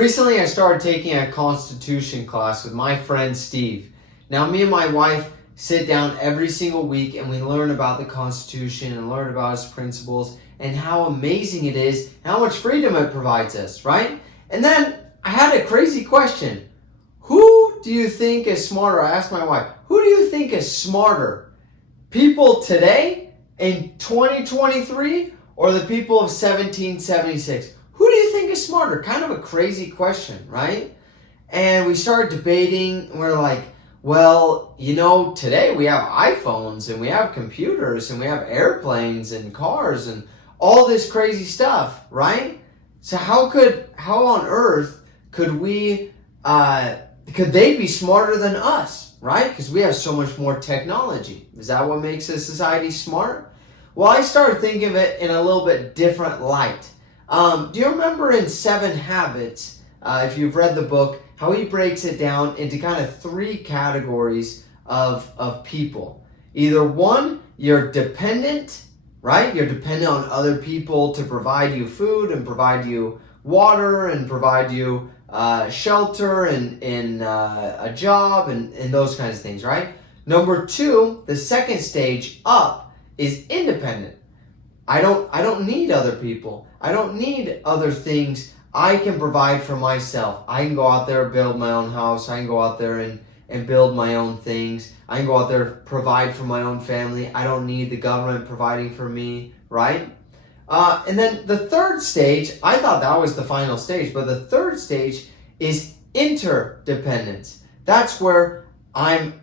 Recently, I started taking a Constitution class with my friend Steve. Now, me and my wife sit down every single week and we learn about the Constitution and learn about its principles and how amazing it is, how much freedom it provides us, right? And then I had a crazy question. Who do you think is smarter? I asked my wife, who do you think is smarter? People today in 2023 or the people of 1776? Who do you think is smarter? Kind of a crazy question, right? And we started debating, and we're like, well, today we have iPhones and we have computers and we have airplanes and cars and all this crazy stuff, right? So how on earth could they be smarter than us, right? Because we have so much more technology. Is that what makes a society smart? Well, I started thinking of it in a little bit different light. Do you remember in 7 Habits, if you've read the book, how he breaks it down into kind of 3 categories of people? Either one, you're dependent, right? You're dependent on other people to provide you food and provide you water and provide you shelter and a job and those kinds of things, right? Number 2, the second stage up is independent. I don't need other people. I don't need other things. I can provide for myself. I can go out there, build my own house. I can go out there and build my own things. I can go out there, provide for my own family. I don't need the government providing for me, right? And then the third stage, I thought that was the final stage, but the third stage is interdependence. That's where I'm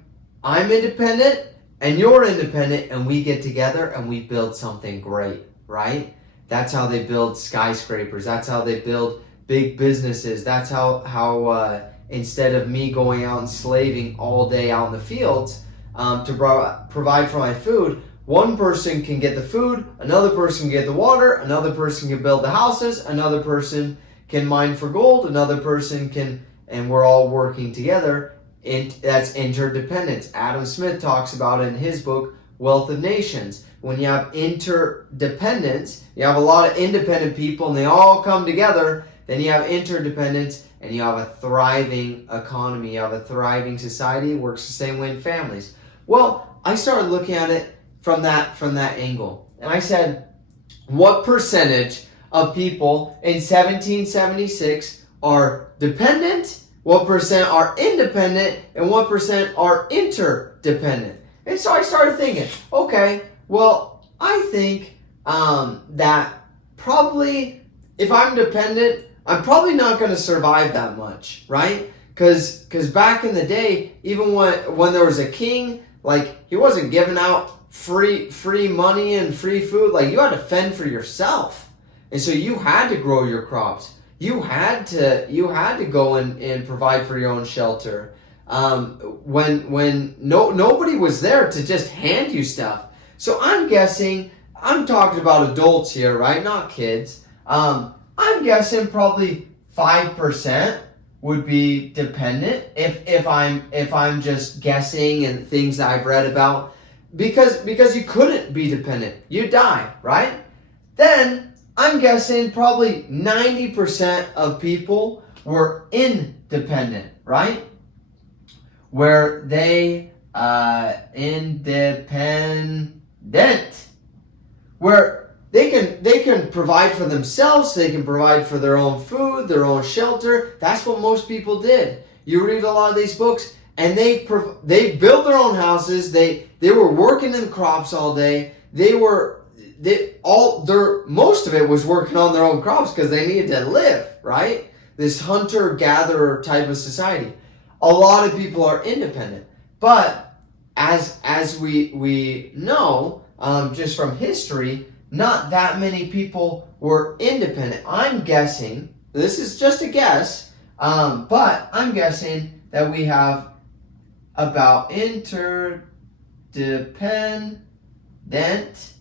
independent and you're independent and we get together and we build something great, right? That's how they build skyscrapers. That's how they build big businesses. That's how instead of me going out and slaving all day out in the fields to provide for my food, one person can get the food, another person can get the water, another person can build the houses, another person can mine for gold, another person can, and we're all working together. That's interdependence. Adam Smith talks about it in his book, Wealth of Nations. When you have interdependence, you have a lot of independent people and they all come together, then you have interdependence and you have a thriving economy, you have a thriving society. It works the same way in families. Well, I started looking at it from that angle. And I said, what percentage of people in 1776 are dependent? What percent are independent? And what percent are interdependent? And so I started thinking, okay, well, I think that probably if I'm dependent, I'm probably not going to survive that much, right? Because back in the day, even when there was a king, like he wasn't giving out free money and free food. Like you had to fend for yourself, and so you had to grow your crops. You had to go and provide for your own shelter. When nobody was there to just hand you stuff. So I'm guessing, I'm talking about adults here, right? Not kids. I'm guessing probably 5% would be dependent if I'm just guessing and things that I've read about. Because you couldn't be dependent. You die, right? Then I'm guessing probably 90% of people were independent, right? Where they independent, where they can provide for themselves, they can provide for their own food, their own shelter. That's what most people did. You read a lot of these books, and they built their own houses. They were working in crops all day. Most of it was working on their own crops because they needed to live, right? This hunter-gatherer type of society. A lot of people are independent, but as we know, just from history, not that many people were independent. I'm guessing, this is just a guess, but I'm guessing that we have about interdependent,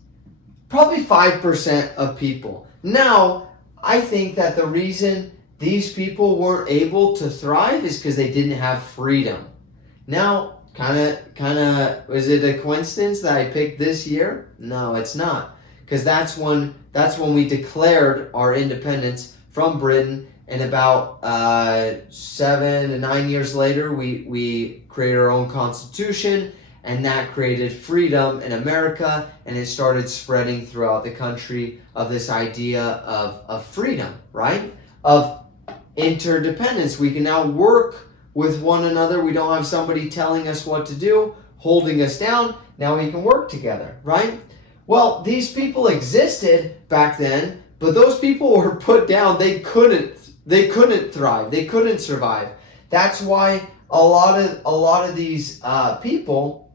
probably 5% of people. Now, I think that the reason these people weren't able to thrive is because they didn't have freedom. Now, kind of, is it a coincidence that I picked this year? No, it's not. Because that's when we declared our independence from Britain and about 7 to 9 years later, we created our own constitution, and that created freedom in America, and it started spreading throughout the country of this idea of freedom, right? Of interdependence. We can now work with one another. We don't have somebody telling us what to do, holding us down. Now we can work together, right? Well, these people existed back then, but those people were put down. They couldn't thrive. They couldn't survive. That's why a lot of these people,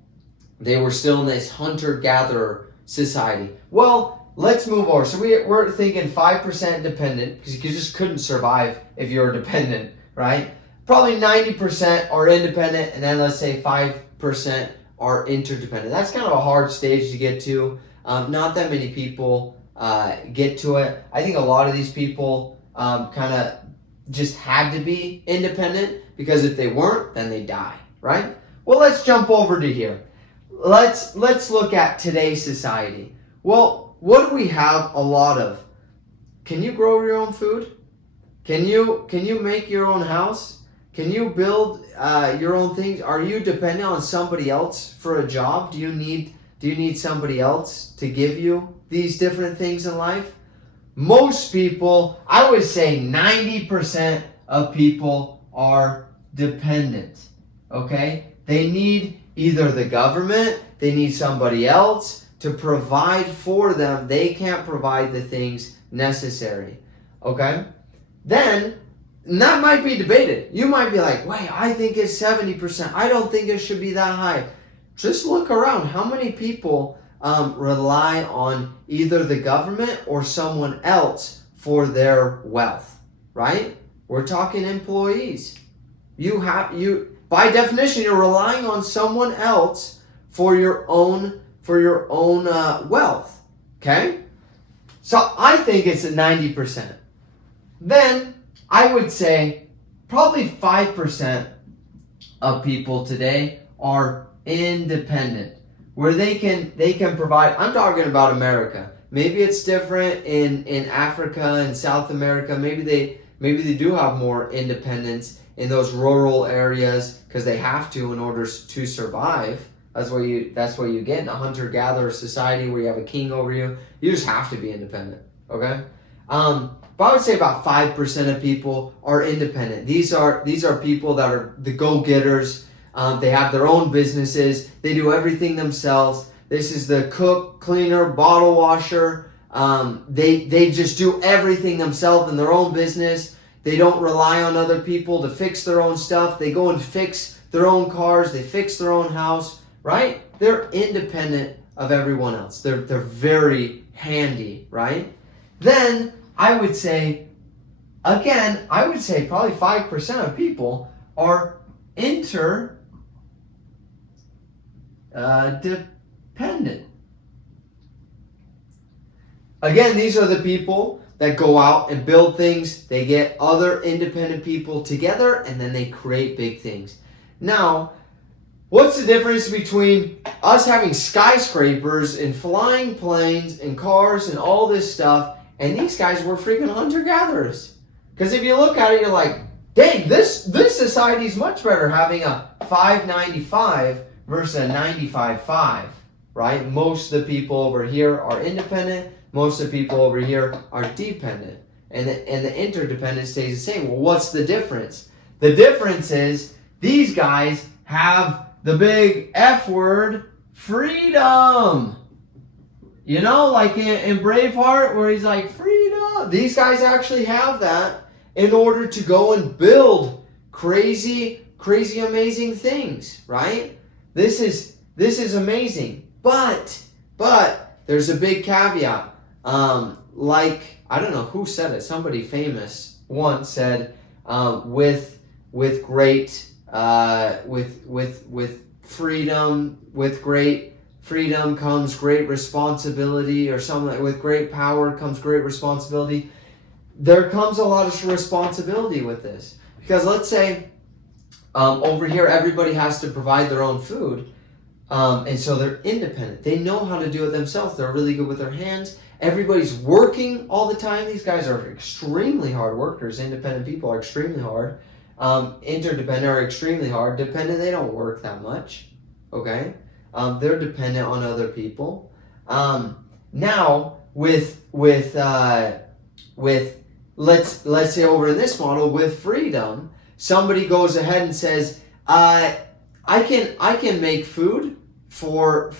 they were still in this hunter-gatherer society. Well, let's move over. So we're thinking 5% dependent, because you just couldn't survive if you were dependent, right? Probably 90% are independent, and then let's say 5% are interdependent. That's kind of a hard stage to get to. Not that many people get to it. I think a lot of these people kind of just had to be independent, because if they weren't, then they die, right? Well, let's jump over to here. Let's look at today's society. Well, what do we have a lot of? Can you grow your own food? Can you make your own house? Can you build your own things? Are you dependent on somebody else for a job? Do you need somebody else to give you these different things in life? Most people, I would say 90% of people are dependent. Okay? They need either the government, they need somebody else to provide for them. They can't provide the things necessary. Okay? Then, and that might be debated. You might be like, wait, I think it's 70%. I don't think it should be that high. Just look around. How many people rely on either the government or someone else for their wealth, right? We're talking employees. By definition, you're relying on someone else for your own wealth. Okay? So I think it's at 90%. Then I would say probably 5% of people today are independent, where they can provide. I'm talking about America. Maybe it's different in Africa and South America. Maybe they do have more independence in those rural areas, because they have to in order to survive. That's what you get in a hunter-gatherer society where you have a king over you. You just have to be independent. Okay? But I would say about 5% of people are independent. These are people that are the go-getters. They have their own businesses. They do everything themselves. This is the cook, cleaner, bottle washer. They just do everything themselves in their own business. They don't rely on other people to fix their own stuff. They go and fix their own cars. They fix their own house, right? They're independent of everyone else. They're very handy, right? Then I would say probably 5% of people are dependent. Again, these are the people that go out and build things. They get other independent people together, and then they create big things. Now, what's the difference between us having skyscrapers and flying planes and cars and all this stuff, and these guys were freaking hunter-gatherers? Because if you look at it, you're like, dang, this society is much better having a 595 versus a 95.5, right? Most of the people over here are independent. Most of the people over here are dependent. And the interdependent stays the same. Well, what's the difference? The difference is these guys have the big F word, freedom. You know, like in Braveheart, where he's like, freedom. These guys actually have that in order to go and build crazy, amazing things, right? This is amazing. But there's a big caveat. Like, I don't know who said it. Somebody famous once said, with great freedom comes great responsibility, or something like, with great power comes great responsibility. There comes a lot of responsibility with this, because let's say over here everybody has to provide their own food. And so they're independent. They know how to do it themselves. They're really good with their hands. Everybody's working all the time. These guys are extremely hard workers. Independent people are extremely hard. Interdependent are extremely hard. Dependent, they don't work that much. Okay? They're dependent on other people. Now, with let's say over in this model, with freedom, somebody goes ahead and says, I can make food for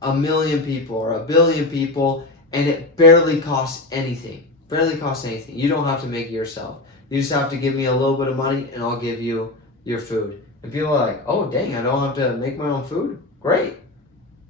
1 million people or 1 billion people, and it barely costs anything. Barely costs anything. You don't have to make it yourself. You just have to give me a little bit of money, and I'll give you your food. And people are like, oh, dang, I don't have to make my own food? Great.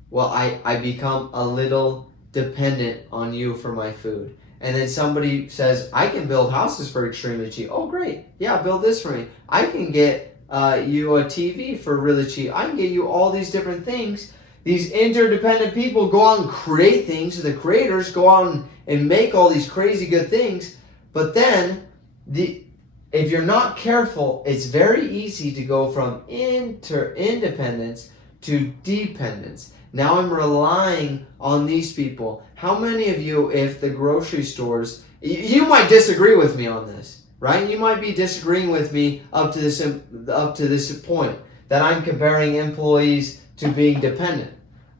Well, I become a little dependent on you for my food. And then somebody says, I can build houses for extremely cheap. Oh, great. Yeah, build this for me. I can get you a TV for really cheap. I can get you all these different things. These interdependent people go out and create things. The creators go out and make all these crazy good things. But then, if you're not careful, it's very easy to go from independence to dependence. Now I'm relying on these people. How many of you, if the grocery stores, you might disagree with me on this, right? You might be disagreeing with me up to this point that I'm comparing employees to being dependent.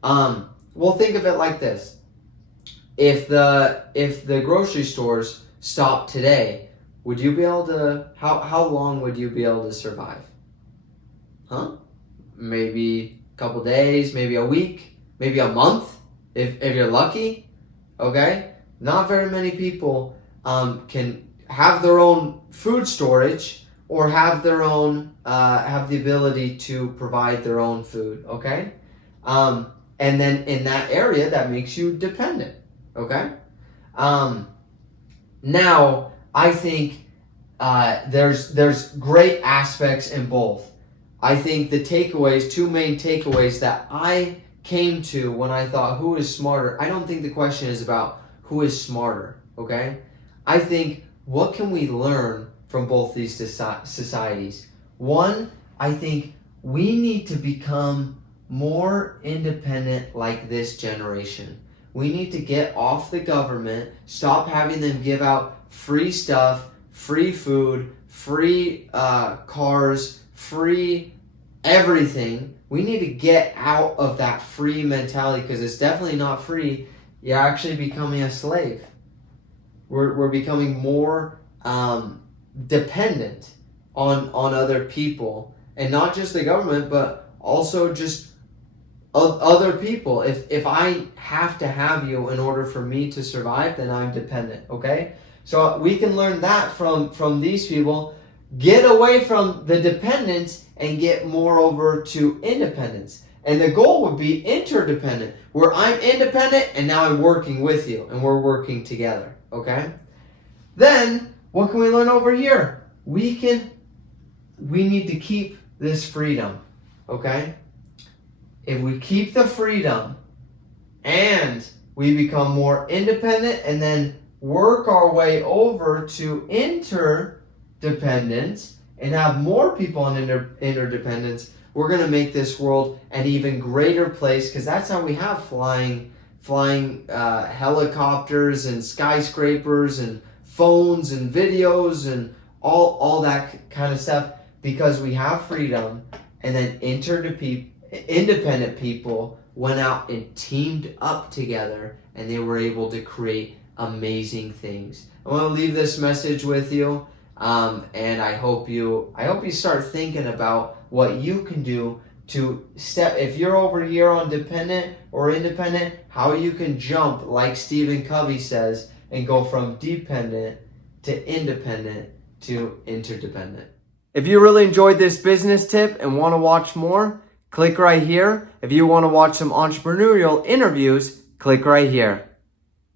Well, think of it like this: if the grocery stores stopped today, would you be able to? How long would you be able to survive? Maybe a couple days, maybe a week, maybe a month, if you're lucky. Okay, not very many people can have their own food storage or have their own have the ability to provide their own food. Okay, and then in that area, that makes you dependent. Okay, now I think there's great aspects in both. I think the takeaways, two main takeaways that I came to when I thought who is smarter, I don't think the question is about who is smarter, okay? I think what can we learn from both these societies? One, I think we need to become more independent like this generation. We need to get off the government, stop having them give out free stuff, free food, free cars, free everything. We need to get out of that free mentality because it's definitely not free. You're actually becoming a slave. We're becoming more dependent on other people, and not just the government, but also just other people. If I have to have you in order for me to survive, then I'm dependent. Okay, so we can learn that from these people. Get away from the dependence and get more over to independence. And the goal would be interdependent, where I'm independent and now I'm working with you and we're working together. Okay? Then, what can we learn over here? We need to keep this freedom. Okay? If we keep the freedom and we become more independent and then work our way over to interdependence and have more people in interdependence, we're going to make this world an even greater place, because that's how we have flying helicopters and skyscrapers and phones and videos and all that kind of stuff, because we have freedom. And then independent people went out and teamed up together and they were able to create amazing things. I want to leave this message with you. And I hope you start thinking about what you can do to step, if you're over here on dependent or independent, how you can jump, like Stephen Covey says, and go from dependent to independent to interdependent. If you really enjoyed this business tip and want to watch more, click right here. If you want to watch some entrepreneurial interviews, click right here.